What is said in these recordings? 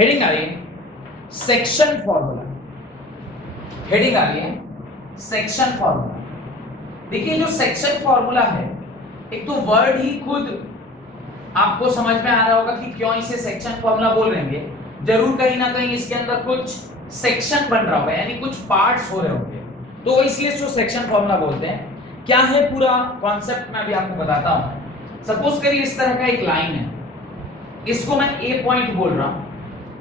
Heading आ रही है section formula, heading आ रही है सेक्शन फॉर्मूला। देखिए जो सेक्शन फॉर्मूला है, एक तो वर्ड ही खुद आपको समझ में आ रहा होगा कि क्यों इसे सेक्शन फॉर्मूला बोल रहे हैं। जरूर कहीं ना कहीं इसके अंदर कुछ सेक्शन बन रहा होगा, यानी कुछ पार्ट्स हो रहे होंगे, तो इसलिए इसको सेक्शन फॉर्मूला बोलते हैं। क्या है पूरा कॉन्सेप्ट मैं अभी आपको बताता हूं। सपोज करिए इस तरह का एक लाइन है, इसको मैं ए पॉइंट बोल रहा हूं,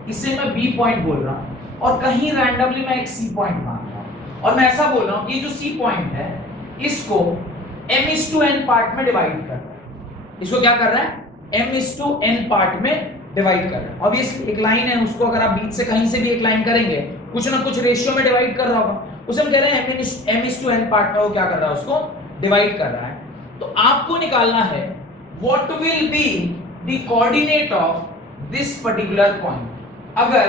इसे मैं बी पॉइंट बोल रहा हूं, और कहीं रैंडमली मैं एक सी पॉइंट मान रहा हूं, और मैं ऐसा बोल रहा हूं कि ये जो सी पॉइंट है इसको m/n पार्ट में डिवाइड कर रहा है। इसको क्या कर रहा है? m/n पार्ट में डिवाइड कर रहा है। ऑब्वियसली एक लाइन है, उसको अगर आप बीच से कहीं से भी एक लाइन करेंगे, कुछ ना कुछ रेशियो में डिवाइड कर रहा होगा। उसे हम कह रहे हैं m/n पार्ट में वो क्या कर रहा है, उसको डिवाइड कर रहा है। तो आपको निकालना है what will be the coordinate of this particular point. अगर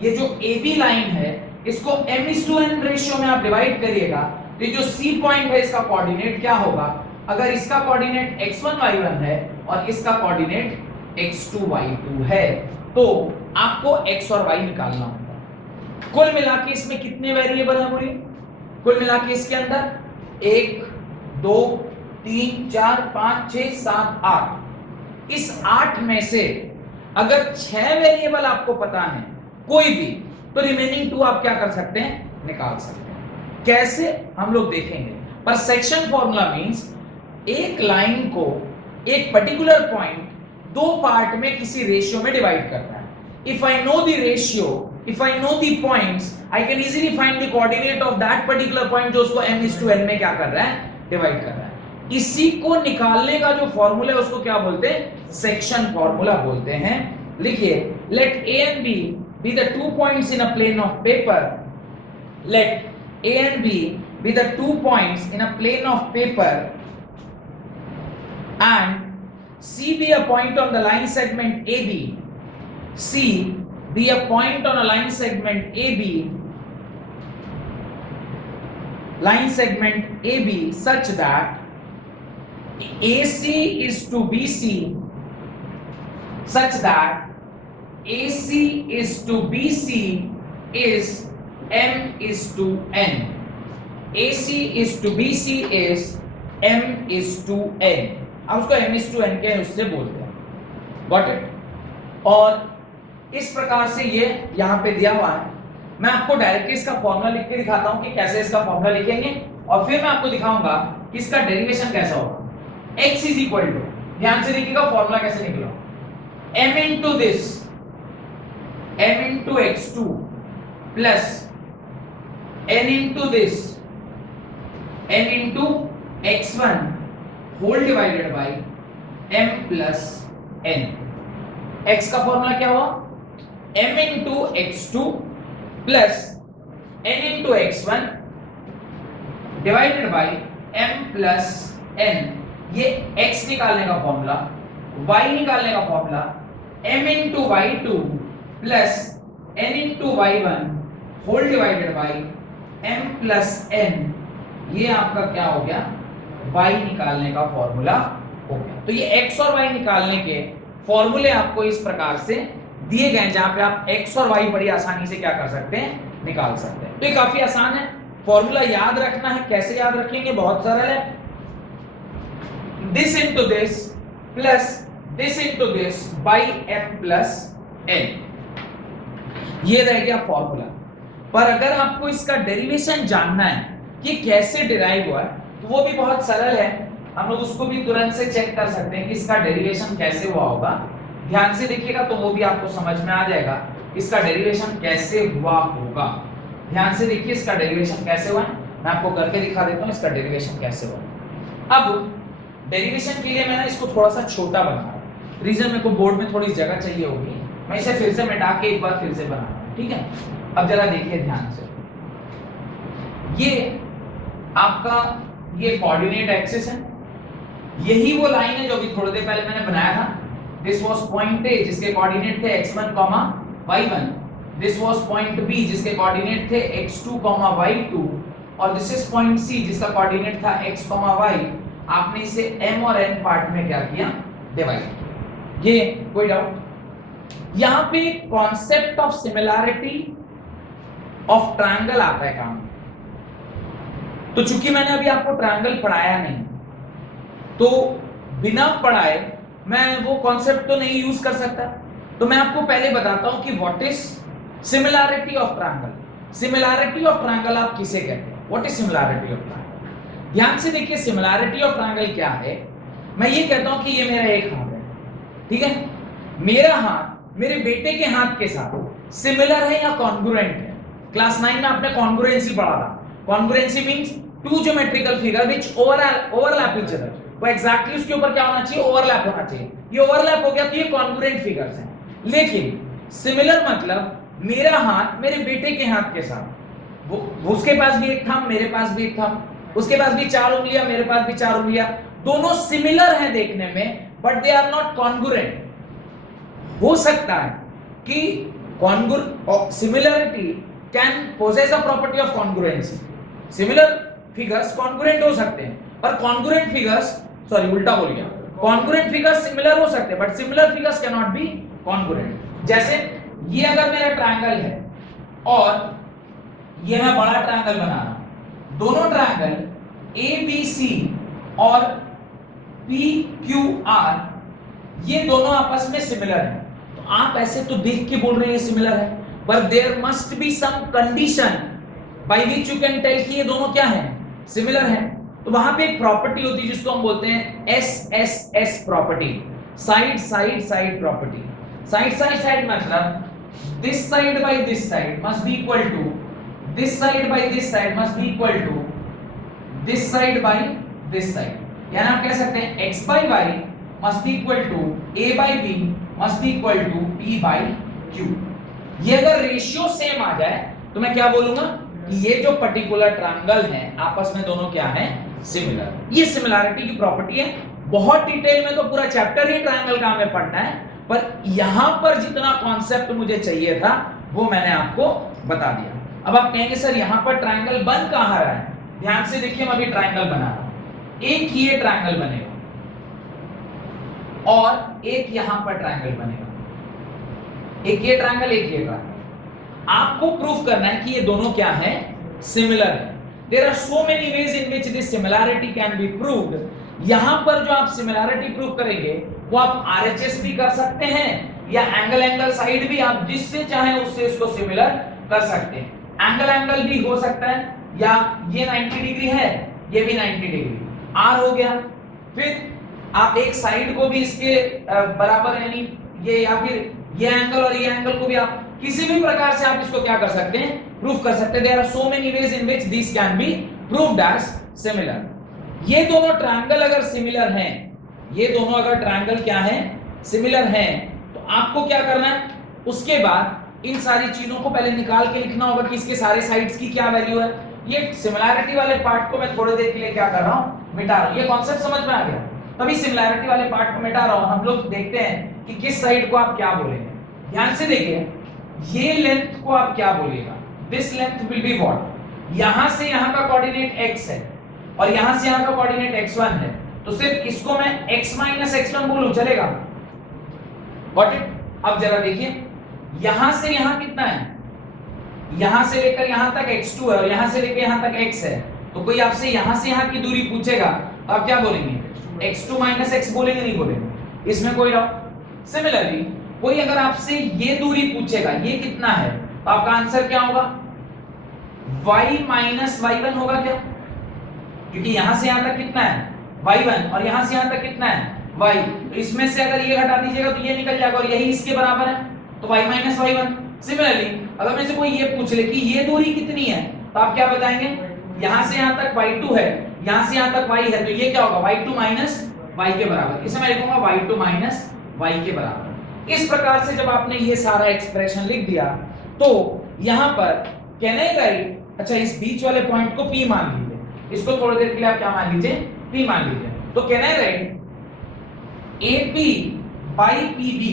ये जो AB लाइन है इसको m/n रेशियो में आप डिवाइड करिएगा, तो ये जो C पॉइंट है इसका कोऑर्डिनेट क्या होगा? अगर इसका कोऑर्डिनेट x1 y1 है और इसका कोऑर्डिनेट x2 y2 है, तो आपको x और y निकालना होगा। कुल मिला के इसमें कितने वेरिएबल हैं बोलिए? कुल मिला के इसके अंदर 1 2 3 4 5 6 7 8। इस 8 में से अगर 6 वेरिएबल आपको पता है कोई भी, तो रिमेनिंग 2 आप क्या कर सकते हैं? निकाल सकते हैं। कैसे हम लोग देखेंगे, पर सेक्शन फॉर्मूला मींस एक लाइन को एक पर्टिकुलर पॉइंट दो पार्ट में किसी रेशियो में डिवाइड करना है। If I know the ratio, if I know the points, I can easily find the coordinate of that particular point जो उसको m/n में क्या कर रहा है? डिवाइड कर रहा है। इसी को निकालने का जो फॉर्मूला है उसको क्या बोलते हैं? सेक्शन फॉर्मूला बोलते हैं। लिखिए, late a and b be the 2 points in a plane of paper. Let a and b be the 2 points in a plane of paper and C be a point on the line segment AB. C be a point on a line segment AB. Line segment AB such that AC is to BC, such that AC is to BC is m/n. AC is to BC is m/n. अब उसको m/n के उससे बोलते हैं। Got it? और इस प्रकार से ये यहां पे दिया हुआ है। मैं आपको डायरेक्टली इसका फॉर्मूला लिख के दिखाता हूं कि कैसे इसका फॉर्मूला लिखेंगे, और फिर मैं आपको दिखाऊंगा कि इसका डेरिवेशन कैसा होगा। x इज इक्वल टू, ध्यान से देखिएगा फॉर्मूला कैसे निकला, m into this, m into x2 plus n into this, n into x1 whole divided by m plus n। x का फॉर्मूला क्या हुआ? m into x2 plus n into x1 divided by m plus n। ये x निकालने का formula, y निकालने का formula m into y2 plus n into y1 whole divided by m plus n। ये आपका क्या हो गया? y निकालने का फॉर्मूला हो गया। तो ये x और y निकालने के फॉर्मूले आपको इस प्रकार से दिए गए हैं, जहां पे आप x और y बड़ी आसानी से क्या कर सकते हैं? निकाल सकते हैं। तो ये काफी आसान है, फॉर्मूला याद रखना है। कैसे याद रखेंगे? बहुत सरल है। this into this plus this into this by m plus n, ये रह गया फॉर्मूला। पर अगर आपको इसका डेरिवेशन जानना है कि कैसे डिराइव हुआ है, तो वो भी बहुत सरल है। हम लोग उसको भी तुरंत से चेक कर सकते हैं कि इसका डेरिवेशन कैसे हुआ होगा। ध्यान से देखिएगा तो वो भी आपको समझ में आ जाएगा इसका डेरिवेशन कैसे हुआ होगा। ध्यान से देखिए इसका डेरिवेशन कैसे हुआ है, मैं आपको करके दिखा देता हूँ इसका डेरिवेशन कैसे हुआ। अब डेरिवेशन के लिए मैंने इसको थोड़ा सा छोटा बनाया, रीजन मेरे को बोर्ड में थोड़ी जगह चाहिए होगी, मैं इसे फिर से मिटा के एक बार फिर से बना रहा हूं। ठीक है, अब जरा देखिए ध्यान से, ये आपका ये कोऑर्डिनेट एक्सिस है, यही वो लाइन है जो अभी थोड़ी देर पहले मैंने बनाया था। दिस वाज पॉइंट ए जिसके कोऑर्डिनेट थे x1, y1। This was point B जिसके कोऑर्डिनेट थे x2, y2, और दिस इज पॉइंट सी जिसका कोऑर्डिनेट था x, y। आपने इसे m और n पार्ट में क्या किया? डिवाइड किया। ये कोई डाउट? यहां पे concept of similarity of triangle आता है काम। तो चूंकि मैंने अभी आपको ट्रायंगल पढ़ाया नहीं, तो बिना पढ़ाए मैं वो कॉन्सेप्ट तो नहीं यूज कर सकता। तो मैं आपको पहले बताता हूं कि what is similarity of triangle. Similarity of triangle आप किसे कहते हैं? What is similarity of triangle? ध्यान से देखिए, सिमिलैरिटी ऑफ ट्रायंगल क्या है। मैं ये कहता हूं कि ये मेरा एक हाथ है, ठीक है, मेरा हाथ मेरे बेटे के हाथ के साथ सिमिलर है या कॉन्ग्रुएंट है। क्लास 9 में आपने कॉन्ग्रुएंसी पढ़ा था। Congruency means two geometrical figure which overlap each other. वो एग्जैक्टली उसके ऊपर क्या होना चाहिए? ओवरलैप होना चाहिए। ये ओवरलैप हो गया तो ये कॉन्ग्रुएंट फिगर्स हैं। लेकिन सिमिलर मतलब मेरा हाथ मेरे बेटे के हाथ के साथ, वो उसके पास भी एक थंब, मेरे पास भी एक थंब, उसके पास भी 4 उंगलियां, मेरे पास भी 4 उंगलियां, दोनों सिमिलर हैं देखने में, but they are not congruent. हो सकता है कि similarity can possess a property of congruency. Similar figures congruent हो सकते हैं, और कॉन्ग्रुएंट फिगर्स, सॉरी उल्टा बोल गया, कॉन्ग्रुएंट फिगर्स सिमिलर हो सकते हैं, but similar figures can not be congruent. जैसे ये अगर मेरा ट्रायंगल है और ये मैं बड़ा ट्रायंगल बना रहा हूं, दोनों ट्रायंगल ABC और PQR ये दोनों आपस में सिमिलर हैं। तो आप ऐसे तो देख के बोल रहे हैं ये सिमिलर है, पर there must be some condition by which you can tell कि ये दोनों क्या हैं? सिमिलर हैं। तो वहां पे एक प्रॉपर्टी होती है जिसको हम बोलते हैं SSS property, side side side property. Side side side मतलब this side by this side must be equal to this side by this side must be equal to this side by this side। यानी आप कह सकते हैं x by y must be equal to a by b must be equal to p by q। ये अगर ratio same आ जाए तो मैं क्या बोलूंगा कि ये जो पर्टिकुलर ट्रायंगल है आपस में दोनों क्या हैं? सिमिलर। ये सिमिलैरिटी की प्रॉपर्टी है। बहुत डिटेल में तो पूरा चैप्टर ही ट्रायंगल का हमें पढ़ना है, पर यहां पर जितना कॉन्सेप्ट मुझे चाहिए था वो मैंने आपको बता दिया। अब आप कहेंगे सर यहां पर ट्रायंगल बन कहां रहा है? ध्यान से देखिए, मैं अभी ट्रायंगल बना रहा हूं, एक ये ट्रायंगल बनेगा और एक यहां पर ट्रायंगल बनेगा, एक ये ट्रायंगल, एक ये ट्रायंगल। आपको प्रूफ करना है कि ये दोनों क्या है? सिमिलर है। There are so many ways in which this similarity can be proved. यहां पर जो आप सिमिलैरिटी प्रूव करेंगे वो आप RHS भी कर सकते हैं या एंगल साइड भी, आप जिससे चाहे उससे इसको सिमिलर कर सकते हैं। एंगल भी हो सकता है, या ये 90 डिग्री है, ये भी 90 डिग्री, R हो गया। फिर आप एक साइड को भी इसके बराबर, यानी ये, या फिर ये एंगल और ये एंगल को भी आप किसी भी प्रकार से आप इसको क्या कर सकते हैं? प्रूफ कर सकते हैं। There are so many ways in which this can be proved as similar. ये दोनों ट्रायंगल अगर सिमिलर हैं, ये दोनों अगर ट्रायंगल क्या है? सिमिलर हैं, तो आपको क्या करना है? उसके बाद इन सारी चीजों को पहले निकाल के लिखना होगा कि इसके सारे साइड्स की क्या वैल्यू है। ये सिमिलैरिटी वाले पार्ट को मैं थोड़ी देर के लिए क्या कर रहा हूं? मिटा रहा हूं। ये कॉन्सेप्ट समझ में आ गया? तभी सिमिलैरिटी वाले पार्ट को मिटा रहा हूं। हम लोग देखते हैं कि किस साइड को आप क्या बोलेंगे। ध्यान से देखिए, ये लेंथ को आप क्या बोलिएगा? This length will be what? यहां से यहां का कोऑर्डिनेट x है और यहां से यहां का कोऑर्डिनेट x1 है, तो सिर्फ इसको मैं x - x1 बोलूं, चलेगा? Got it? अब जरा देखिए, यहां से यहां कितना है? यहां से लेकर यहां तक x2 है और यहां से लेकर यहां तक x है। तो कोई आपसे यहां से यहां की दूरी पूछेगा, आप क्या बोलेंगे? x2 - x बोलेंगे, नहीं बोलेंगे? इसमें कोई डाउट? सिमिलरली कोई अगर आपसे ये दूरी पूछेगा, ये कितना है, तो आपका आंसर क्या होगा? y - y1 होगा क्या? क्योंकि यहां से यहां तक कितना है? y1, और यहां से यहां तक कितना है? y। तो इसमें से अगर ये घटा दीजिएगा तो ये निकल जाएगा, और यही इसके बराबर है, तो y - y1। सिमिलरली अगर मेरे से कोई ये पूछ ले कि ये दूरी कितनी है, तो आप क्या बताएंगे? यहां से यहां तक y2 है, यहां से यहां तक y है, तो ये क्या होगा? y2 - y के बराबर। इसे मैं लिखूंगा y2 - y के बराबर। इस प्रकार से जब आपने ये सारा एक्सप्रेशन लिख दिया, तो यहां पर कैन आई राइट, अच्छा इस बीच वाले पॉइंट को P मान लीजिए, इसको थोड़ी देर के लिए आप क्या मान लीजिए? P मान लीजिए। तो can I write AP by PB,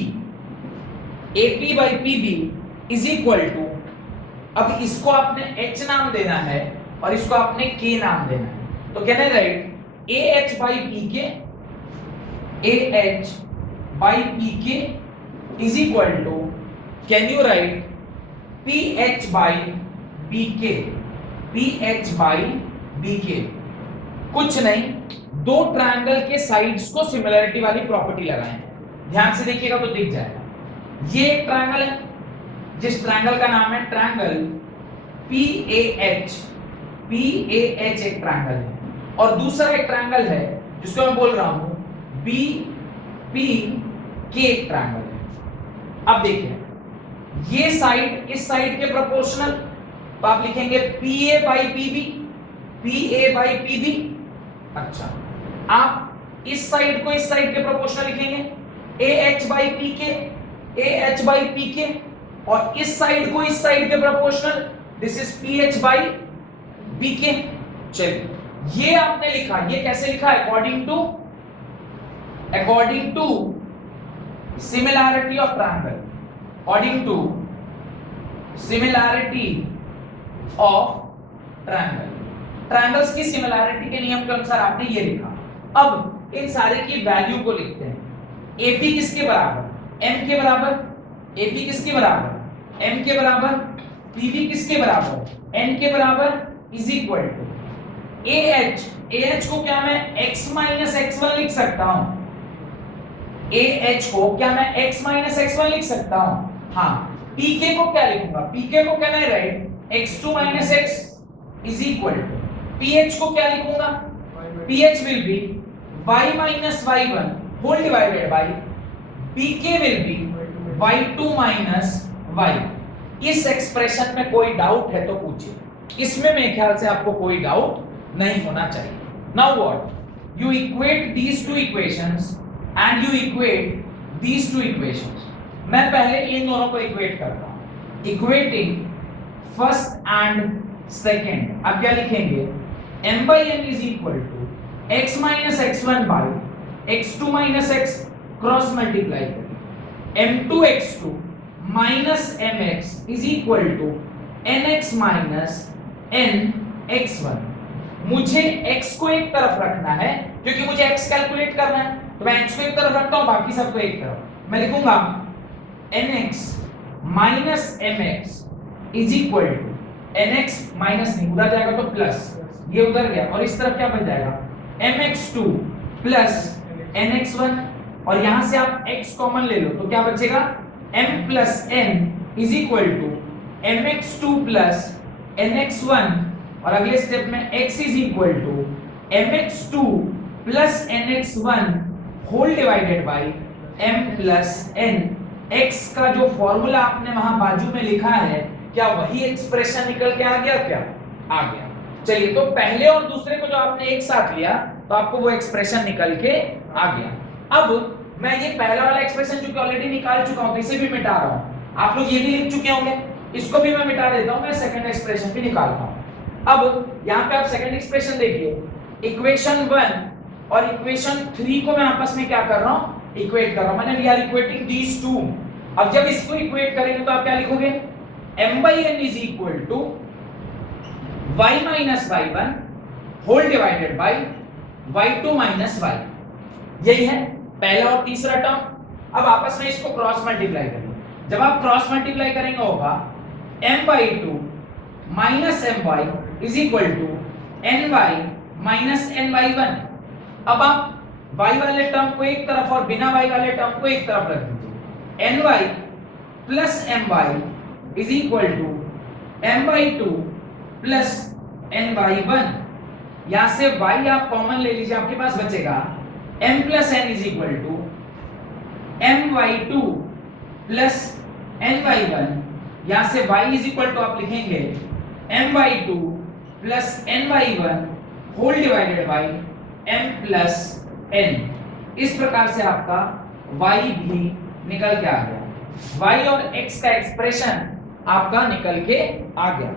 AP by PB is equal to, अब इसको आपने H नाम देना है और इसको आपने K नाम देना है। तो can I write AH by PK, AH by PK is equal to, can you write PH by BK, PH by BK। कुछ नहीं, दो ट्रायंगल के साइड्स को सिमिलरिटी वाली प्रॉपर्टी लगाए हैं। ध्यान से देखिएगा तो दिख जाएगा। ये एक ट्रायंगल है जिस ट्रायंगल का नाम है ट्रायंगल PAH, PAH एक ट्रायंगल है, और दूसरा एक ट्रायंगल है जिसको मैं बोल रहा हूं BPK एक ट्रायंगल है। अब देखिए, ये साइड इस साइड के प्रोपोर्शनल, तो आप लिखेंगे PA by PB, PA by PB। अच्छा, आप इस साइड को इस साइड के प्रोपोर्शनल लिखेंगे AH by PK, AH by PK, और इस साइड को इस साइड के proportional, this is PH by BK। चलिए, ये आपने लिखा, ये कैसे लिखा? According to similarity of triangle, according to similarity of triangle, triangles की सिमिलैरिटी के नियम के अनुसार आपने ये लिखा। अब इन सारे की वैल्यू को लिखते हैं। AP किसके बराबर? M के बराबर। AP किसके बराबर? M के बराबर। PB किसके बराबर? N के बराबर, इज इक्वल टू AH को क्या मैं x माइनस x1 लिख सकता हूं? AH को क्या मैं x माइनस x1 लिख सकता हूं? हाँ। PK को क्या लिखूंगा? PK को क्या मैं write x2 minus x is equal to, PH को क्या लिखूंगा? PH will be y minus y1 whole divided by PK will be y2 minus y। इस एक्सप्रेशन में कोई डाउट है तो पूछिए। इसमें मेरे ख्याल से आपको कोई डाउट नहीं होना चाहिए। Now what, you equate these two equations and you equate these two equations. मैं पहले इन दोनों को इक्वेट करता हूं, इक्वेटिंग फर्स्ट एंड सेकंड। अब क्या लिखेंगे? m by n is equal to x minus x1 by x2 minus x, cross multiply करें, m2 x2 minus mx is equal to nx minus nx1। मुझे x को एक तरफ रखना है क्योंकि मुझे x कैलकुलेट करना है, तो मैं x को एक तरफ रखता हूं, बाकी सबको एक तरफ। मैं लिखूंगा nx minus mx is equal to nx minus नहीं, उधर जाएगा तो प्लस, ये उधर गया, और इस तरफ क्या बन जाएगा? mx2 प्लस nx1, और यहां से आप x कॉमन ले लो तो क्या बचेगा? m plus n is equal to mx2 plus nx1, और अगले स्टेप में x is equal to mx2 plus nx1 whole divided by m plus n। x का जो फॉर्मूला आपने वहां बाजू में लिखा है, क्या वही एक्सप्रेशन निकल के आ गया? क्या आ गया? चलिए, तो पहले और दूसरे को जो आपने एक साथ लिया तो आपको वो एक्सप्रेशन निकल के आ गया। अब मैं ये पहला वाला एक्सप्रेशन जो कि ऑलरेडी निकाल चुका हूं, तो इसे भी मिटा रहा हूं। आप लोग ये भी लिख चुके होंगे, इसको भी मैं मिटा देता हूं, मैं सेकंड एक्सप्रेशन भी निकालता हूं। अब यहां पे आप सेकंड एक्सप्रेशन देखिए, इक्वेशन 1 और इक्वेशन 3 को मैं आपस में क्या कर रहा हूं? इक्वेट कर रहा हूं। मैंने we are equating these two. अब जब इसको इक्वेट करेंगे तो आप क्या लिखोगे? m by n is equal to y minus y1 whole divided by y2 minus y। यही है पहला और तीसरा टर्म। अब आपस में इसको क्रॉस मल्टीप्लाई करेंगे। जब आप क्रॉस मल्टीप्लाई करेंगे होगा m by 2 minus my is equal to ny minus ny1। अब आप y वाले टर्म को एक तरफ और बिना y वाले टर्म को एक तरफ रख दीजिए। ny plus my is equal to m by 2 plus n by 1। यहां से y आप कॉमन ले लीजिए, आपके पास बचेगा m plus n is equal to m by 2 plus n by 1। यहां से y is equal to आप लिखेंगे m by 2 plus n by 1 whole divided by m plus n। इस प्रकार से आपका y भी निकल के आ गया, y और x का एक्सप्रेशन आपका निकल के आ गया।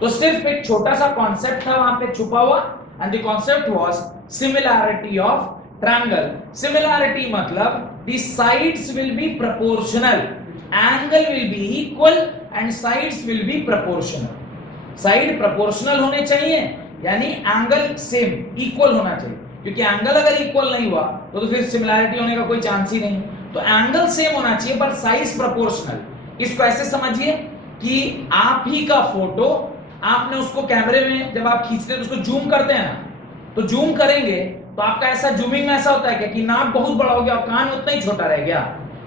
तो सिर्फ एक छोटा सा कॉन्सेप्ट था वहां पे छुपा हुआ, and the concept was similarity of triangle. Similarity मतलब the sides will be proportional, angle will be equal and sides will be proportional. Side proportional होने चाहिए, यानी एंगल सेम इक्वल होना चाहिए, क्योंकि एंगल अगर इक्वल नहीं हुआ तो फिर सिमिलैरिटी होने का कोई चांस ही नहीं। तो एंगल सेम होना चाहिए पर साइज प्रोपोर्शनल। इसको ऐसे समझिए कि आप ही का फोटो, आपने उसको कैमरे में जब आप खींचते हैं तो उसको जूम करते हैं ना, तो जूम करेंगे तो आपका ऐसा जूमिंग में ऐसा होता है कि नाक बहुत बड़ा हो गया और कान उतना ही छोटा रह गया।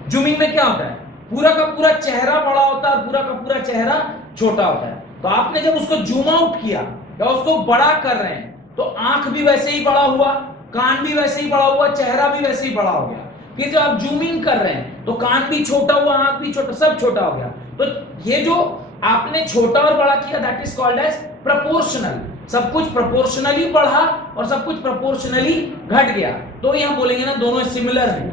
जूमिंग में क्या होता है, पूरा का पूरा चेहरा बड़ा होता है और पूरा का पूरा चेहरा छोटा होता है। तो आपने जब उसको जूम आउट किया या उसको बड़ा कर रहे हैं तो आंख भी वैसे ही बड़ा हुआ, कान भी वैसे ही बड़ा हुआ, चेहरा भी वैसे ही बड़ा हो गया। फिर जब आप जूमिंग कर रहे हैं तो कान भी छोटा हुआ, आंख भी छोटा, सब छोटा हो गया। तो ये जो आपने छोटा और बड़ा किया that is called as proportional. सब कुछ प्रोपोर्शनली बढ़ा और सब कुछ प्रोपोर्शनली घट गया, तो यहां बोलेंगे ना दोनों सिमिलर हैं,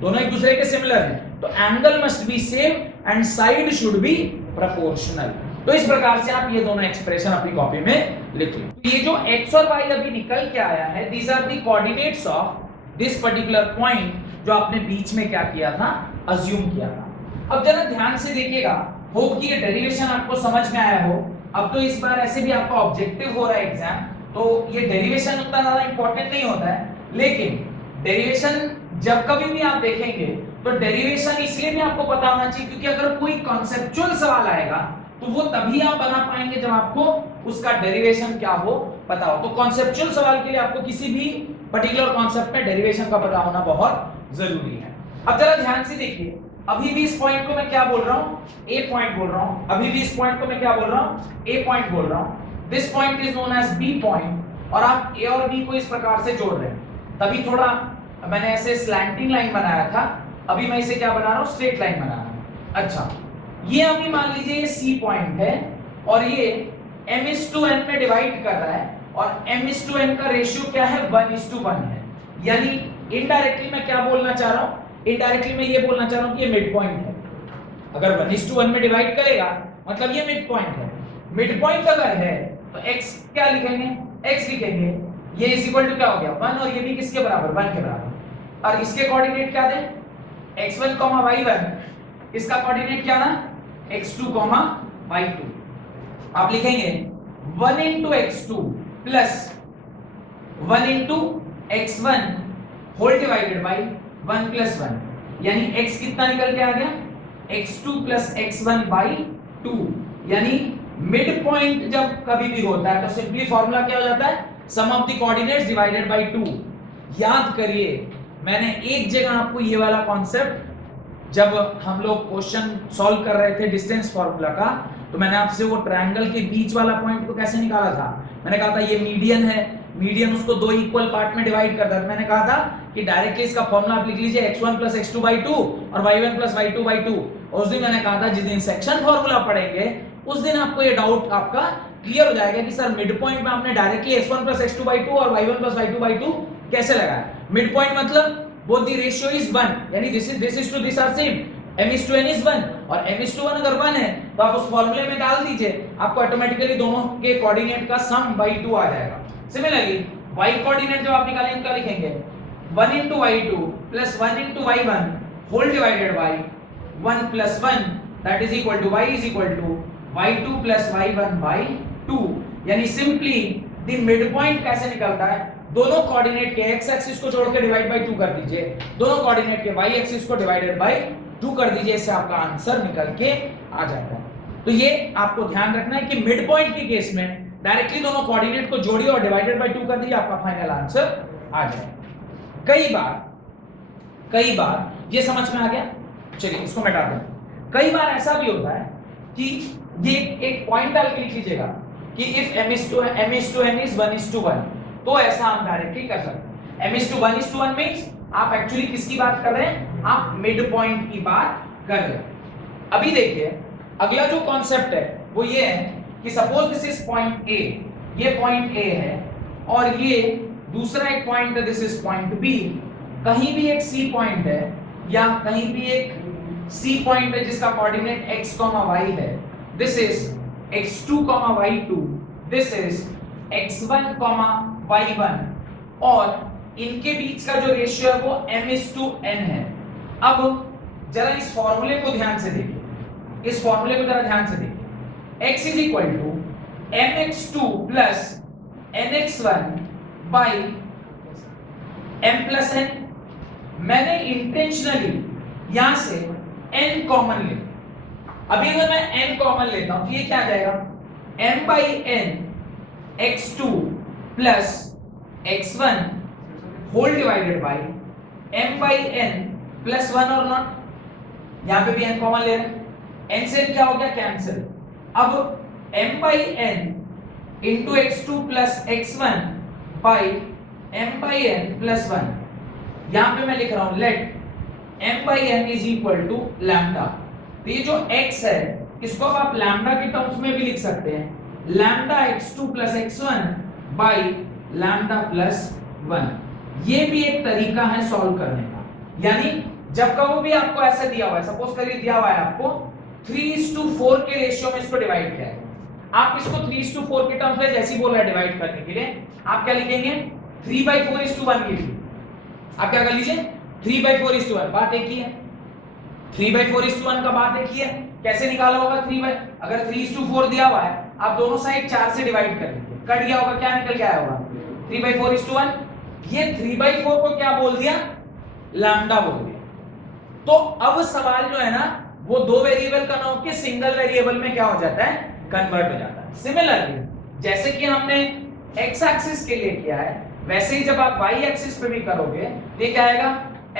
दोनों एक दूसरे के सिमिलर हैं। तो angle must be same and side should be proportional. तो इस प्रकार से आप ये दोनों एक्सप्रेशन अपनी कॉपी में लिखिए। ये जो x और y अभी निकल के आया है, these are the coordinates of this particular point जो आपने बीच में क्या किया था, अज्यूम किया था। अब जरा ध्यान से देखिएगा, होप कि ये डेरिवेशन आपको समझ में आया हो। अब तो इस बार ऐसे भी आपका ऑब्जेक्टिव हो रहा है एग्जाम, तो ये डेरिवेशन उतना ज्यादा इंपॉर्टेंट नहीं होता है, लेकिन डेरिवेशन जब कभी भी आप देखेंगे तो डेरिवेशन इसलिए भी आपको पता होना चाहिए क्योंकि अगर कोई कॉन्सेप्चुअल सवाल आएगा तो वो तभी आप बना पाएंगे जब आपको उसका डेरिवेशन क्या हो पता हो। तो कॉन्सेप्चुअल सवाल के लिए आपको किसी भी पर्टिकुलर कॉन्सेप्ट में डेरिवेशन का पता होना बहुत जरूरी है। अब जरा ध्यान से देखिए, अभी भी इस पॉइंट को मैं क्या बोल रहा हूं, ए पॉइंट बोल रहा हूं। अभी भी इस पॉइंट को मैं क्या बोल रहा हूं, ए पॉइंट बोल रहा हूं। This point is known as B point, और आप ए और बी को इस प्रकार से जोड़ रहे हैं। तभी थोड़ा मैंने ऐसे स्लैंटिंग लाइन बनाया था, अभी मैं इसे क्या बना रहा हूं, स्ट्रेट लाइन बना रहा हूं। अच्छा, ये अभी मान लीजिए ये सी पॉइंट है और ये m/n में डिवाइड कर रहा है और m/n का रेशियो क्या है, 1:1 है। यानी इनडायरेक्टली मैं क्या बोलना चाह रहा हूं, इनडायरेक्टली मैं ये बोलना चाह रहा हूं कि ये मिड पॉइंट है। अगर 1:1 में डिवाइड करेगा मतलब ये मिड पॉइंट है। मिड पॉइंट अगर है तो x क्या लिखेंगे, x लिखेंगे, ये इज इक्वल टू क्या हो गया 1, और ये भी किसके बराबर, 1 के बराबर। और इसके कोऑर्डिनेट क्या दें, x1, y1, इसका कोऑर्डिनेट क्या ना, x2, y2। आप लिखेंगे 1 into x2 plus 1 into x1 whole divided by 1 plus 1, यानी x कितना निकल के आ गया, x2 plus x1 by 2। यानी मिड पॉइंट जब कभी भी होता है तो सिंपली फॉर्मूला क्या हो जाता है, sum of the coordinates divided by 2। याद करिए, मैंने एक जगह आपको ये वाला कॉन्सेप्ट जब हम लोग क्वेश्चन सॉल्व कर रहे थे डिस्टेंस फार्मूला का, तो मैंने आपसे वो ट्रायंगल के बीच वाला पॉइंट को कैसे निकाला था। मैंने कहा था ये मीडियन है, मीडियन उसको दो इक्वल पार्ट में डिवाइड करता है। मैंने कहा था कि डायरेक्टली इसका फार्मूला आप लिख लीजिए x1 + x2 / 2 और y1 + y2 / 2। और उस दिन मैंने कहा था जिस दिन सेक्शन फार्मूला पढ़ेंगे उस दिन आपको ये डाउट आपका क्लियर हो जाएगा कि सर मिड पॉइंट में आपने डायरेक्टली x1 + x2 / 2 और y1 + y2 / 2 कैसे लगाया। मिड पॉइंट मतलब both the ratio is 1, यानी this is to this are same, m/n is 1, और m/1 अगर 1 है तो आप उस फार्मूले में डाल दीजिए, आपको ऑटोमेटिकली दोनों के कोऑर्डिनेट का सम by 2 आ जाएगा। सिमिलरली y कोऑर्डिनेट जो आप निकालेंगे क्या लिखेंगे, 1 into y2 plus 1 into y1 whole divided by 1 plus 1 that is equal to y is equal to y2 plus y1 by 2। यानी सिंपली द मिड पॉइंट कैसे निकलता है, दोनों कोऑर्डिनेट के x एक्सिस को जोड़ के डिवाइड बाय 2 कर दीजिए, दोनों कोऑर्डिनेट के y एक्सिस को डिवाइडेड बाय 2 कर दीजिए, इससे आपका आंसर निकल के आ जाएगा। तो ये आपको ध्यान रखना है कि मिड पॉइंट के केस में डायरेक्टली दोनों कोऑर्डिनेट को जोड़िए और डिवाइडेड बाय 2 कर दीजिए, आपका फाइनल आंसर आ जाएगा। कई बार ये समझ में आ गया, चलिए इसको मिटा दें। कई बार ऐसा भी होता है कि ये एक पॉइंट डाल के लिख लीजिएगा कि if m is to n is 1:1, तो ऐसा हम डायरेक्टली कर सकते हैं। m/1:1 मींस आप एक्चुअली किसकी बात कर रहे हैं, आप मिड पॉइंट की बात कर रहे हैं। अभी देखिए अगला जो कॉन्सेप्ट है वो ये है कि suppose this is point A, ये पॉइंट A है और ये दूसरा एक पॉइंट है, दिस इज पॉइंट B। कहीं भी एक C पॉइंट है या कहीं भी एक C पॉइंट है जिसका कोऑर्डिनेट x, y है, this is x2, y2, this is x1, y1, और इनके बीच का जो रेशियो है वो m/n है। अब जरा इस फॉर्मूले को ध्यान से देखिए, इस फॉर्मूले को जरा ध्यान से देखिए, x is equal to mx2 plus nx1 by m plus n। मैंने इंटेंशनली यहां से n कॉमन ले। अभी अगर मैं n कॉमन लेता हूं तो ये क्या आ जाएगा, m by n x2 plus x1 whole divided by m by n plus 1 और नॉट। यहां पे भी n कॉमन ले रहे हैं, n से क्या हो गया, कैंसिल। अब m by n into x2 plus x1 by m by n plus 1, यहां पे मैं लिख रहा हूं let m by n is equal to lambda. तो ये जो x है इसको आप लैम्डा के टर्म्स में भी लिख सकते हैं, lambda x2 plus x1 by lambda plus 1। ये भी एक तरीका है सॉल्व करने का। यानी जब कभी भी आपको ऐसा दिया हुआ है, सपोज करिए दिया हुआ है आपको 3:4 के रेशियो में इसको डिवाइड किया है, आप इसको 3:4 के टर्म्स में जैसे ही बोल रहा है डिवाइड करने के लिए, आप क्या लिखेंगे 3/4:1 के लिए आप क्या कर लीजिए 3/4:1। बात एक ही है, 3/4:1 का बात एक ही है। कैसे निकाला होगा 3 अगर 3:4 दिया हुआ है, आप दोनों साइड 4 से डिवाइड कर लीजिए, कट गया होगा, क्या निकल के आया होगा 3/4:1। ये 3/4 को क्या बोल दिया, लैम्डा बोल दिया। तो अब सवाल जो है ना वो दो वेरिएबल का ना होकर सिंगल वेरिएबल में क्या हो जाता है, कन्वर्ट हो जाता है। सिमिलरली जैसे कि हमने x एक्सिस के लिए किया है, वैसे ही जब आप y एक्सिस पे भी करोगे तो ये क्या आएगा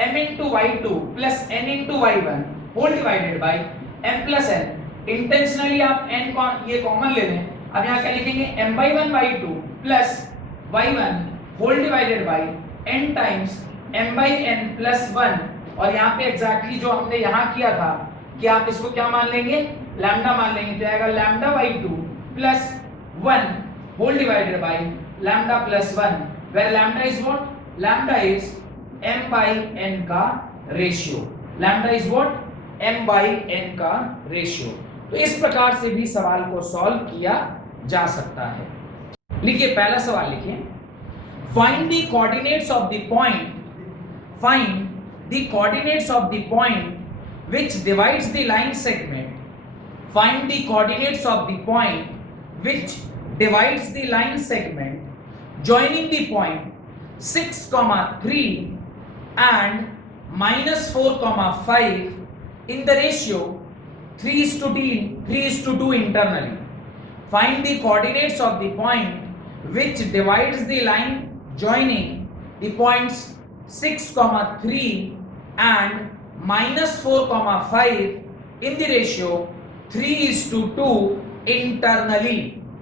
m into y2 plus n into y1 whole divided by m plus n। Intentionally आप n ये कॉमन ले लें। अब यहाँ क्या लिखेंगे m by 1 y2 plus y1 whole divided by n times m by n plus 1। और यहाँ पे एग्जैक्टली जो हमने यहाँ किया था कि आप इसको क्या मान लेंगे, लैम्डा मान लेंगे, तो आएगा lambda y2 plus 1 whole divided by lambda plus 1, where lambda is what, lambda is m by n का ratio. lambda is what, m by n का रेशियो। तो इस प्रकार से भी सवाल को सॉल्व किया जा सकता है। लिखिए पहला सवाल लिखिए, find the coordinates of the point, find the coordinates of the point which divides the line segment, find the coordinates of the point which divides the line segment joining the point 6, 3 and -4, 5 in the ratio 3:2 internally. Find the coordinates of the point which divides the line joining the points 6, 3 and -4, 5 in the ratio 3:2 internally.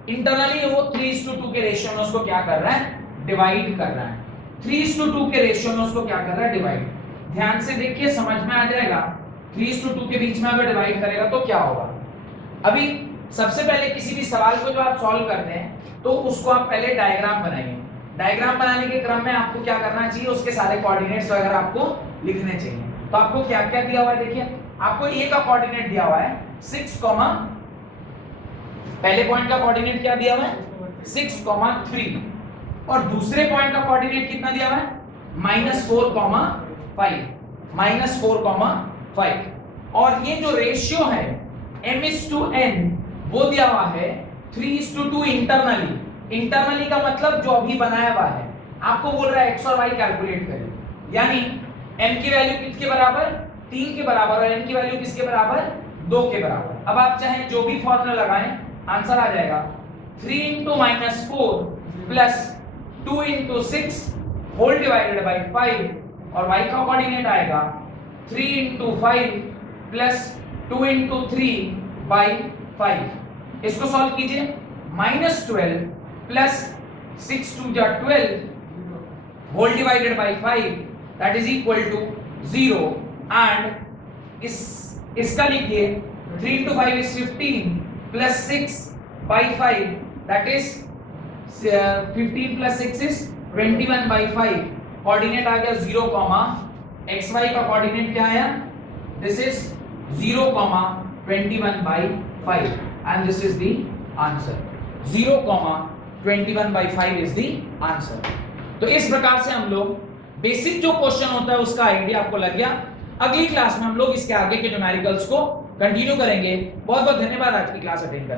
Internally वो 3:2 के ratio में उसको क्या कर रहा है, divide कर रहा है। 3:2 के रेशियो में उसको क्या कर रहा है, डिवाइड। ध्यान से देखिए समझ में आ जाएगा। 3:2 के बीच में अगर डिवाइड करेगा तो क्या होगा। अभी सबसे पहले किसी भी सवाल को जो आप सॉल्व करते हैं तो उसको आप पहले डायग्राम बनाइए। डायग्राम बनाने के क्रम में आपको क्या करना चाहिए, उसके सारे कोऑर्डिनेट्स वगैरह आपको लिखने चाहिए। तो आपको क्या क्या दिया हुआ है, देखिए आपको ए का कोऑर्डिनेट दिया हुआ है 6, पहले पॉइंट का कोऑर्डिनेट क्या दिया हुआ है 6, 3 और दूसरे पॉइंट का कोऑर्डिनेट कितना दिया हुआ है -4, 5 और ये जो रेशियो है m:n वो दिया हुआ है 3:2 इंटरनली। इंटरनली का मतलब जो अभी बनाया हुआ है, आपको बोल रहा है x और y कैलकुलेट करिए, यानी m की वैल्यू किसके बराबर 3 के बराबर और n की वैल्यू किसके बराबर 2 के बराबर। अब आप चाहे जो भी फॉर्मूला लगाएं आंसर आ जाएगा 3 into -4 plus 2 into 6 whole divided by 5 और y का कोऑर्डिनेट आएगा 3 into 5 plus 2 into 3 by 5। इसको सॉल्व कीजिए -12 plus 6 2 जा 12 whole divided by 5 that is equal to 0 एंड इसका लिखिए 3 into 5 is 15 plus 6 by 5 that is 15 plus 6 is 21 by 5। Coordinate आ गया 0, xy का कोऑर्डिनेट क्या आया, this is 0, 21 by 5 and this is the answer। 0, 21 by 5 is the answer। तो इस प्रकार से हम लोग बेसिक जो क्वेश्चन होता है उसका आइडिया आपको लग गया। अगली क्लास में हम लोग इसके आगे के न्यूमेरिकल्स को कंटिन्यू करेंगे। बहुत बहुत धन्यवाद आज की क्लास अटेंड करने